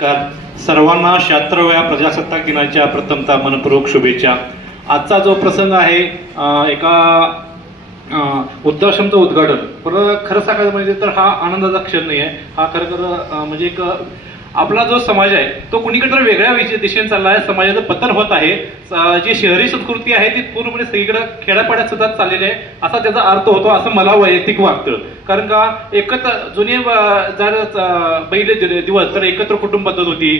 सर्वांना 76व्या प्रजासत्ताक दिनाच्या प्रथमतः मनपूर्वक शुभेच्छा। आजचा जो प्रसंग आहे एका वृद्धाश्रमचं उद्घाटन खरं सांगायचं म्हणजे तर हा आनंदाचा क्षण नाही आहे। हा खरं म्हणजे एक आपला जो समाज आहे तो कुणीकडे तर वेगळ्या दिशेने चालला आहे। समाजाचं पतन होत आहे। जी शहरी संस्कृती आहे ती पूर्णपणे सगळीकडे खेड्यापाड्यात सुद्धा चाललेली आहे असा त्याचा अर्थ होतो असं मला वैयक्तिक वाटतं। कारण का एकत्र जुने जर पहिले दिवस तर एकत्र कुटुंब पद्धत होती।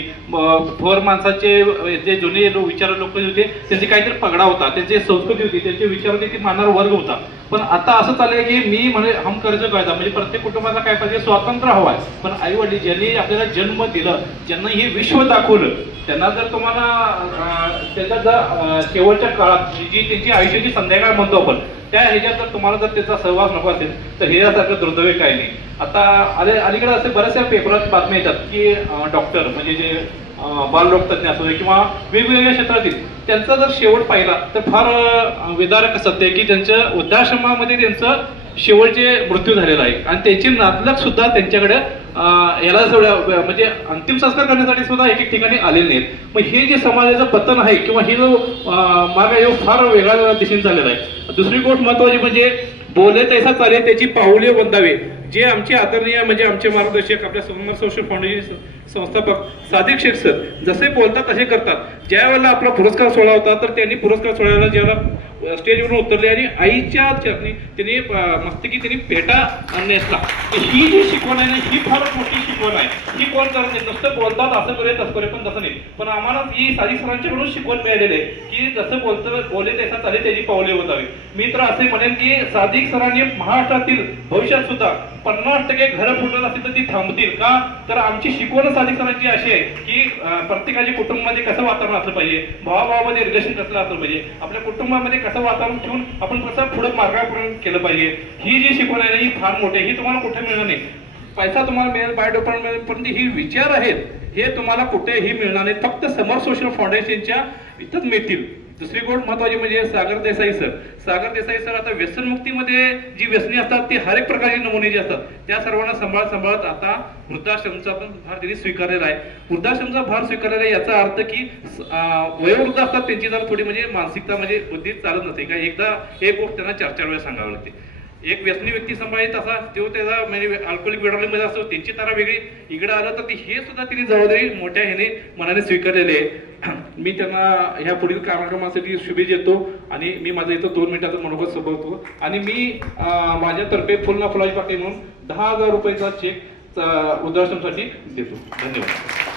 थोर माणसाचे जे जुने विचार लोक होते त्यांची काहीतरी पगडा होता, त्यांची संस्कृती होती, त्यांचे विचार होते ती मानणारा वर्ग होता। पण आता असं चाललंय की मी म्हणजे हम कर्ज कायदा म्हणजे प्रत्येक कुटुंबाला काय पाहिजे स्वातंत्र्य हवाय। पण आई वडील ज्यांनी आपल्याला जन्म दिला, ज्यांना हे विश्व दाखवलं, त्यांना जर तुम्हाला त्याच्या जर शेवटच्या काळात जी त्यांची आयुष्याची संध्याकाळ म्हणतो आपण त्या ह्याच्यात जर तुम्हाला जर त्याचा सहवास नको असेल तर हे यासारखं दुर्दैवी काही नाही। आता अलीकडे असे बऱ्याचशा पेपरात बातम्या येतात की डॉक्टर म्हणजे जे बालरोग तज्ञ असू दे किंवा वेगवेगळ्या क्षेत्रातील त्यांचा जर शेवट पाहिला तर फार विदारक सत्य आहे की त्यांच्या वृद्धाश्रमामध्ये त्यांचं शेवटचे मृत्यू झालेला आहे आणि त्यांची नातलग सुद्धा त्यांच्याकडे याला म्हणजे अंतिम संस्कार करण्यासाठी सुद्धा एक एक ठिकाणी आलेले नाहीत। मग हे जे समाजाचं पतन आहे किंवा हे जो मार्ग आहे फार वेगळ्या दिशेने चाललेला आहे। दुसरी गोष्ट महत्वाची म्हणजे बोले तैसा चाले त्याची पाऊले वंदावे। जे आमचे आदरणीय म्हणजे आमचे मार्गदर्शक आपल्या समर सोशल फाउंडेशन संस्थापक सादिक शेख सर जसे बोलतात तसे करतात। ज्या वेळेला आपला पुरस्कार सोहळा होता तर त्यांनी पुरस्कार सोहळ्याला ज्यावेळेला स्टेजवरून उतरले आणि आईच्या चरणी त्यांनी मस्तकी त्यांनी पेटा नेसला। ही जी शिकवण आहे ना ही फार मोठी शिकवण आहे। ही कोण करत नाही, नुसतं बोलतात असं करे तसं करे पण तसं नाही। पण आम्हाला ही सादिक सरांच्याकडून शिकवण मिळालेली आहे की जसं बोले तसं चाले त्याची पावले होतावी। मी तर असे म्हणेन की सादिक सरांनी महाराष्ट्रातील भविष्यात सुद्धा 50% घरं फुटत असतील तर ती थांबतील का तर आमची शिकवण सादिक सरांची अशी आहे की प्रत्येकाच्या कुटुंबामध्ये कसं वातावरण असलं पाहिजे, भावाभावामध्ये रिलेशन कसं असलं पाहिजे, आपल्या कुटुंबामध्ये कसं वातावरण ठेवून आपण कसं पुढे मार्गापर्यंत केलं पाहिजे। ही जी शिकवण आहे ही फार मोठी, ही तुम्हाला कुठे मिळणार नाही। पैसा तुम्हाला मिळेल, बायोडोपण मिळेल, पण ही विचार आहेत हे तुम्हाला कुठेही मिळणार नाही, फक्त समर सोशल फाउंडेशनच्या इथंच मिळतील। दुसरी गोष्ट महत्वाची म्हणजे सागर देसाई सर आता व्यसनमुक्तीमध्ये जी व्यसनी असतात ती हर एक प्रकारची नमुने जे असतात त्या सर्वांना सांभाळत आता वृद्धाश्रमचा पण भार त्यांनी स्वीकारलेला आहे। वृद्धाश्रमचा भार स्वीकारलेला आहे याचा अर्थ की वयोवृद्ध असतात त्यांची जरा थोडी म्हणजे मानसिकता म्हणजे बुद्धी चालत नसते का एकदा एक गोष्ट त्यांना 4-4 वेळा सांगावी लागते। एक व्यसनी व्यक्ती सांभाळेल तसा तो त्याचा म्हणजे अल्कोहोलिक बेडॉलिकमध्ये असतो त्यांची तारा वेगळी, इकडे आलं तर हे सुद्धा तिने जबाबदारी मोठ्या ह्याने मनाने स्वीकारलेली आहे। मी त्यांना ह्या पुढील कार्यक्रमासाठी शुभेच्छा देतो आणि मी माझा इथं 2 मिनिटाचा मनोगत संपवतो आणि मी माझ्यातर्फे फुलना फुलाची पाकळी म्हणून 10,000 रुपयाचा चेक वृद्धाश्रमसाठी देतो। धन्यवाद।